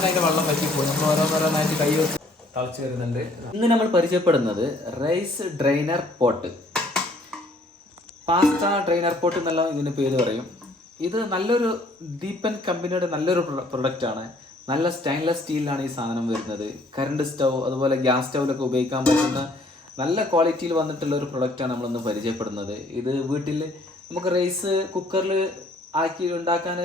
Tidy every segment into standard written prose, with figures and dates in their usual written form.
അതിന്റെ വെള്ളം വറ്റിപ്പോയി. നമ്മൾ ഓരോന്നോരോന്നായിട്ട് കൈ വെച്ച് തിളച്ച് വരുന്നുണ്ട്. ഇന്ന് നമ്മൾ പരിചയപ്പെടുന്നത് rice drainer pot, pasta drainer pot എന്നുള്ള ഇതിന് പേര് പറയും. ഇത് നല്ലൊരു ദീപൻ കമ്പനിയുടെ നല്ലൊരു പ്രൊഡക്റ്റാണ്. നല്ല സ്റ്റെയിൻലെസ് സ്റ്റീലിലാണ് ഈ സാധനം വരുന്നത്. കറണ്ട് സ്റ്റൗ അതുപോലെ ഗ്യാസ് സ്റ്റൗവിലൊക്കെ ഉപയോഗിക്കാൻ പറ്റുന്ന നല്ല ക്വാളിറ്റിയിൽ വന്നിട്ടുള്ള ഒരു പ്രൊഡക്റ്റാണ് നമ്മളിന്ന് പരിചയപ്പെടുന്നത്. ഇത് വീട്ടിൽ നമുക്ക് റൈസ് കുക്കറിൽ ആക്കി ഉണ്ടാക്കാൻ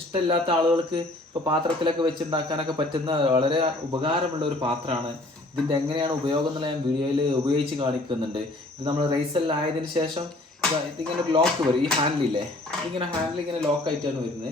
ഇഷ്ടമില്ലാത്ത ആളുകൾക്ക് ഇപ്പോൾ പാത്രത്തിലൊക്കെ വെച്ചുണ്ടാക്കാനൊക്കെ പറ്റുന്ന വളരെ ഉപകാരമുള്ള ഒരു പാത്രമാണ്. ഇതിൻ്റെ എങ്ങനെയാണ് ഉപയോഗം എന്നുള്ള ഞാൻ വീഡിയോയിൽ ഉപയോഗിച്ച് കാണിക്കുന്നുണ്ട്. ഇത് നമ്മൾ റൈസെല്ലാം ആയതിനു ശേഷം ഇതിങ്ങനെ ഒരു ലോക്ക് വരും. ഈ ഹാൻഡിലില്ലേ, ഇതിങ്ങനെ ഹാൻഡിൽ ഇങ്ങനെ ലോക്കായിട്ടാണ് വരുന്നത്.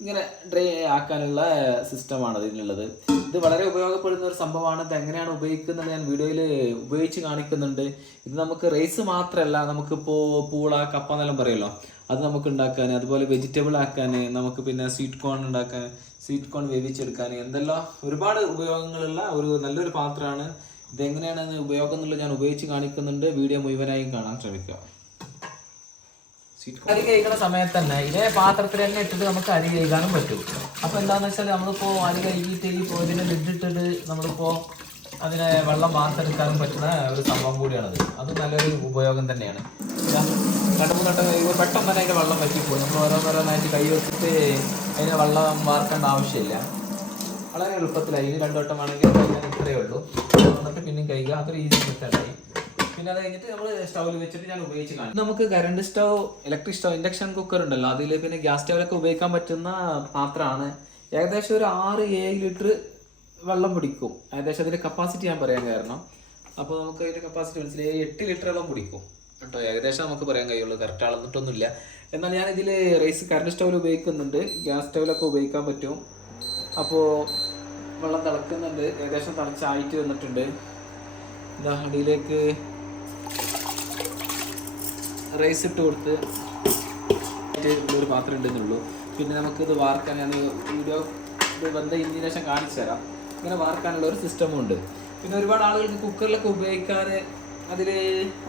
ഇങ്ങനെ ഡ്രൈ ആക്കാനുള്ള സിസ്റ്റമാണ് ഇതിനുള്ളത്. ഇത് വളരെ ഉപയോഗപ്പെടുന്ന ഒരു സംഭവമാണ്. ഇത് എങ്ങനെയാണ് ഉപയോഗിക്കുന്നത് ഞാൻ വീഡിയോയിൽ ഉപയോഗിച്ച് കാണിക്കുന്നുണ്ട്. ഇത് നമുക്ക് റൈസ് മാത്രമല്ല, നമുക്കിപ്പോൾ പൂള കപ്പ എന്നെല്ലാം പറയുമല്ലോ, അത് നമുക്ക് ഉണ്ടാക്കാൻ, അതുപോലെ വെജിറ്റബിൾ ആക്കാൻ, നമുക്ക് പിന്നെ സ്വീറ്റ് കോൺ ഉണ്ടാക്കാൻ, സ്വീറ്റ് കോൺ വേവിച്ചെടുക്കാൻ, എന്തെല്ലാം ഒരുപാട് ഉപയോഗങ്ങളുള്ള ഒരു നല്ലൊരു പാത്രമാണ്. ഇതെങ്ങനെയാണ് ഉപയോഗം എന്നുള്ളത് ഞാൻ ഉപയോഗിച്ച് കാണിക്കുന്നുണ്ട്. വീഡിയോ മുഴുവനായും കാണാൻ ശ്രമിക്കുക. അരി കഴിക്കുന്ന സമയത്ത് തന്നെ ഇതേ പാത്രത്തിൽ തന്നെ ഇട്ടിട്ട് നമുക്ക് അരി കഴിക്കാനും പറ്റും. അപ്പോൾ എന്താണെന്ന് വെച്ചാൽ നമ്മളിപ്പോൾ അരി കഴുകിയിട്ട് ഇതിനെ ലിഡിട്ടിട്ട് നമ്മളിപ്പോൾ അതിനെ വെള്ളം വാർത്തെടുക്കാനും പറ്റുന്ന ഒരു സംഭവം കൂടിയാണത്. അത് നല്ലൊരു ഉപയോഗം തന്നെയാണ്. രണ്ട് മൂന്ന് വട്ടം പെട്ടെന്ന് തന്നെ അതിൻ്റെ വെള്ളം വറ്റിപ്പോയി. നമ്മൾ ഓരോന്നോരോന്നായിട്ട് കൈ വെച്ചിട്ട് അതിന് വെള്ളം വാർക്കേണ്ട ആവശ്യമില്ല. വളരെ എളുപ്പത്തിലായി. ഇനി 2 വട്ടം വേണമെങ്കിൽ കഴിക്കാൻ ഇത്രയേ ഉള്ളൂ. എന്നിട്ട് പിന്നെയും കഴിക്കുക. അതൊരു ഈസി മെത്തേഡായി. പിന്നെ അത് കഴിഞ്ഞിട്ട് നമ്മൾ സ്റ്റൗവിൽ വെച്ചിട്ട് ഞാൻ ഉപയോഗിച്ച് കാണും. നമുക്ക് current stove, electric stove, induction cooker ഉണ്ടല്ലോ, അതിൽ പിന്നെ ഗ്യാസ് സ്റ്റൗവിലൊക്കെ ഉപയോഗിക്കാൻ പറ്റുന്ന പാത്രമാണ്. ഏകദേശം ഒരു 6-7 ലിറ്റർ വെള്ളം പിടിക്കും. ഏകദേശം അതിൻ്റെ കപ്പാസിറ്റി ഞാൻ പറയാൻ കാരണം, അപ്പോൾ നമുക്ക് അതിൻ്റെ കപ്പാസിറ്റി മനസ്സിലായി 8 ലിറ്റർ വെള്ളം പിടിക്കും കേട്ടോ. ഏകദേശം നമുക്ക് പറയാൻ കഴിയുള്ളൂ, കറക്റ്റ് അളന്നിട്ടൊന്നുമില്ല. എന്നാൽ ഞാൻ ഇതിൽ റൈസ് കറണ്ട് സ്റ്റൗവിൽ ഉപയോഗിക്കുന്നുണ്ട്, ഗ്യാസ് സ്റ്റൗവിലൊക്കെ ഉപയോഗിക്കാൻ പറ്റും. അപ്പോൾ വെള്ളം തിളക്കുന്നുണ്ട്, ഏകദേശം തിളച്ചായിട്ട് വന്നിട്ടുണ്ട്. ഇതാ അടിയിലേക്ക് റൈസ് ഇട്ട് കൊടുത്ത് ഒരു പാത്രം ഉണ്ടെന്നുള്ളൂ. പിന്നെ നമുക്കിത് വാർക്കാൻ, ഞാൻ വീഡിയോ ബന്ധം ഇതിന് ശേഷം കാണിച്ചു തരാം. ഇങ്ങനെ വാർക്കാനുള്ള ഒരു സിസ്റ്റമും ഉണ്ട്. പിന്നെ ഒരുപാട് ആളുകൾക്ക് കുക്കറിലൊക്കെ ഉപയോഗിക്കാൻ, അതിൽ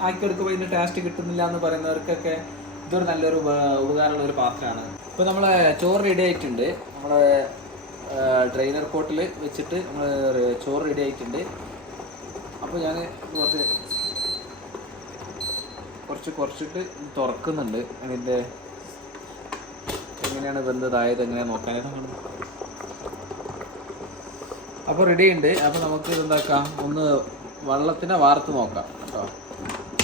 ആക്കിയെടുക്കുമ്പോൾ ഇതിൻ്റെ ടേസ്റ്റ് കിട്ടുന്നില്ല എന്ന് പറയുന്നവർക്കൊക്കെ ഇതൊരു നല്ലൊരു ഉപകാരമുള്ള ഒരു പാത്രമാണ്. ഇപ്പോൾ നമ്മളെ ചോറ് റെഡി ആയിട്ടുണ്ട്. നമ്മളെ ഡ്രെയിനർ പോട്ടിൽ വെച്ചിട്ട് നമ്മൾ ചോറ് റെഡി ആയിട്ടുണ്ട്. അപ്പോൾ ഞാൻ കുറച്ചിട്ട് തുറക്കുന്നുണ്ട്. അതിൻ്റെ എങ്ങനെയാണ് വെന്തതായത് എങ്ങനെയാണ് നോക്കാനായിട്ട്. അപ്പോൾ റെഡി ഉണ്ട്. അപ്പോൾ നമുക്ക് ഇതെന്താക്കാം, ഒന്ന് വെള്ളത്തിനെ വാർത്ത് നോക്കാം കേട്ടോ.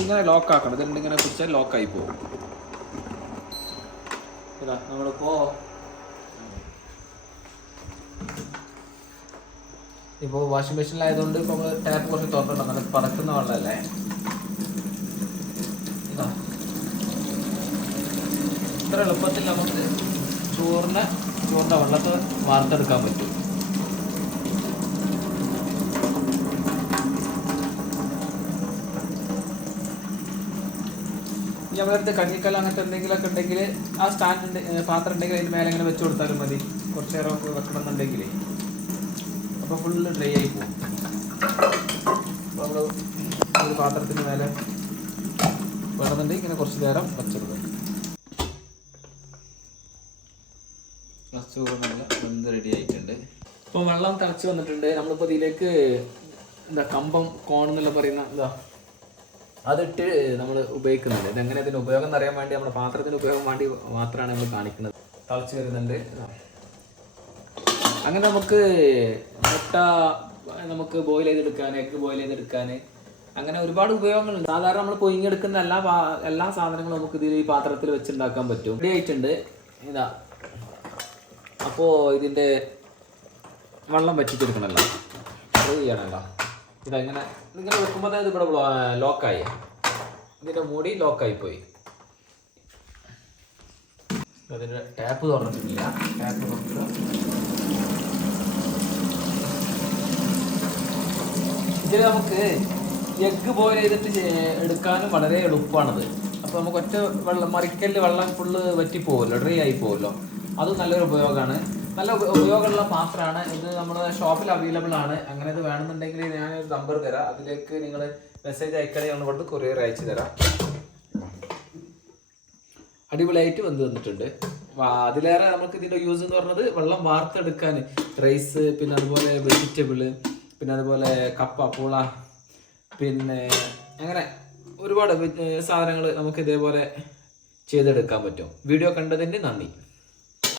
ഇങ്ങനെ ലോക്കാക്കണം. ഇതിൻ്റെ ഇങ്ങനെ പിടിച്ചാൽ ലോക്കായി പോകും. ഇതാ ഇപ്പോൾ വാഷിംഗ് മെഷീനിലായതുകൊണ്ട് ഇപ്പോൾ നമ്മൾ ടാപ്പ് കുറച്ച് തുറന്നിട്ടുണ്ടോ, നല്ല പടക്കുന്ന വെള്ളമല്ലേ. ഇത്ര എളുപ്പത്തിൽ നമുക്ക് ചോറിൻ്റെ വെള്ളത്തെ വാർത്തെടുക്കാൻ പറ്റും. നമ്മളടുത്ത് കഞ്ഞിക്കല്ല അങ്ങനത്തെ എന്തെങ്കിലുമൊക്കെ ഉണ്ടെങ്കിൽ ആ സ്റ്റാൻഡ് പാത്രം ഉണ്ടെങ്കിൽ അതിൻ്റെ മേലെ ഇങ്ങനെ വെച്ച് കൊടുത്താലും മതി. കുറച്ച് നേരം വെക്കണം എന്നുണ്ടെങ്കിൽ അപ്പോൾ ഫുള്ള് ഡ്രൈ ആയി പോകും. അപ്പോൾ നമ്മൾ ഒരു പാത്രത്തിന് മേലെ വേണമെന്നുണ്ടെങ്കിൽ ഇങ്ങനെ കുറച്ച് നേരം വെച്ചെടുക്കും. നല്ല വെന്ത് റെഡി ആയിട്ടുണ്ട്. ഇപ്പോൾ വെള്ളം തിളച്ച് വന്നിട്ടുണ്ട്. നമ്മളിപ്പോൾ ഇതിലേക്ക് കമ്പം കോൺ എന്നുള്ള പറയുന്ന അതിട്ട് നമ്മൾ ഉപയോഗിക്കുന്നുണ്ട്. ഇതെങ്ങനെ അതിൻ്റെ ഉപയോഗം എന്നറിയാൻ വേണ്ടി, നമ്മുടെ പാത്രത്തിൻ്റെ ഉപയോഗം വേണ്ടി മാത്രമാണ് നമ്മൾ കാണിക്കുന്നത്. തിളച്ച് വരുന്നുണ്ട്. അങ്ങനെ നമുക്ക് മുട്ട നമുക്ക് ബോയിൽ ചെയ്തെടുക്കാൻ, എഗ്ഗ് ബോയിൽ ചെയ്തെടുക്കാൻ, അങ്ങനെ ഒരുപാട് ഉപയോഗങ്ങളുണ്ട്. സാധാരണ നമ്മൾ പൊയിങ്ങെടുക്കുന്ന എല്ലാ സാധനങ്ങളും നമുക്ക് ഇതിൽ ഈ പാത്രത്തിൽ വെച്ചുണ്ടാക്കാൻ പറ്റും. റെഡി ആയിട്ടുണ്ട്. ഇതാ അപ്പോൾ ഇതിൻ്റെ വെള്ളം വറ്റിച്ചെടുക്കണമല്ലോ, അത് ചെയ്യണമല്ലോ. ഇതെങ്ങനെ വെക്കുമ്പോൾ ഇത് ഇവിടെ ലോക്കായി, ഇതിൻ്റെ മൂടി ലോക്കായിപ്പോയി. അതിൻ്റെ ടാപ്പ് തുറന്നിട്ടില്ല. ടാപ്പ് തുറക്കുക. ഇതിൽ നമുക്ക് എഗ്ഗ് ബോയിൽ ചെയ്തിട്ട് എടുക്കാനും വളരെ എളുപ്പമാണത്. അപ്പോൾ നമുക്ക് ഒറ്റ മറിക്കലിൽ വെള്ളം ഫുള്ള് വറ്റിപ്പോവുമല്ലോ, ഡ്രൈ ആയി പോവുമല്ലോ. അതും നല്ലൊരു ഉപയോഗമാണ്. നല്ല ഉപയോഗമുള്ള പാത്രമാണ് ഇത്. നമ്മുടെ ഷോപ്പിൽ അവൈലബിൾ ആണ്. അങ്ങനെ ഇത് വേണമെന്നുണ്ടെങ്കിൽ ഞാനൊരു നമ്പർ തരാം, അതിലേക്ക് നിങ്ങൾ മെസ്സേജ് അയക്കണേ, ഞങ്ങൾ ഇവിടുന്ന് കൊറിയർ അയച്ചു തരാം. അടിപൊളിയായിട്ട് വെന്ത് വന്നിട്ടുണ്ട്. അതിലേറെ നമുക്ക് ഇതിൻ്റെ യൂസ് എന്ന് പറഞ്ഞത് വെള്ളം വാർത്തെടുക്കാൻ റൈസ്, പിന്നെ അതുപോലെ വെജിറ്റബിള്, പിന്നെ അതുപോലെ കപ്പ, പൂള, പിന്നെ അങ്ങനെ ഒരുപാട് സാധനങ്ങൾ നമുക്ക് ഇതേപോലെ ചെയ്തെടുക്കാൻ പറ്റും. വീഡിയോ കണ്ടതിന് നന്ദി.